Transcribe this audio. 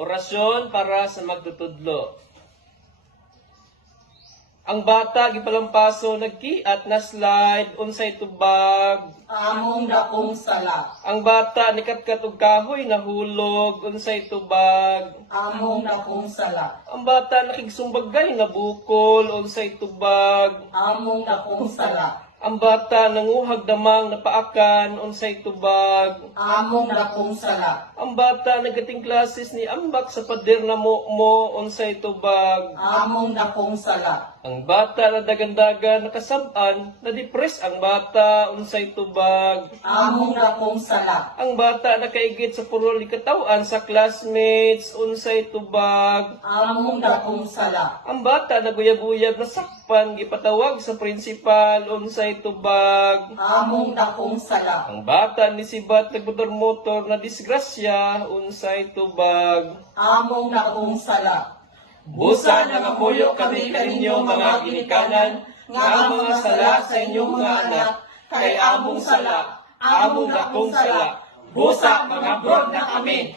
Orasyon para sa magtutudlo. Ang bata gipalampaso nagkiat na slide unsay tubag. Among dakong sala. Ang bata nikatkat og kahoy nahulog unsay tubag. Among dakong sala. Ang bata nakigsumbagay nga bukol unsay tubag. Among dakong sala. Ang bata nanguhag damang napaakan unsay tubag. Among dakong sala. Ang bata nagating klases ni ambak sa pader na mo unsay tubag. Among dakong sala. Ang bata na dagandagan nakasab-an, na-depress ang bata unsay tubag. Among dakong sala. Ang bata nakaigit sa purol katawan sa classmates unsay tubag. Among dakong sala. Ang bata naguyab-uyab na sakpan gipatawag sa principal unsay tubag. Among dakong sala. Ang bata ni sibat nagmotor-motor na disgrasya unsay tubag. Among dakong sala. Busa nangamuyo kami kaninyo mga ginikanan, nga ang mga sala sa inyong mga anak, kay among sala, among dakong sala. Busa mga brod na kami.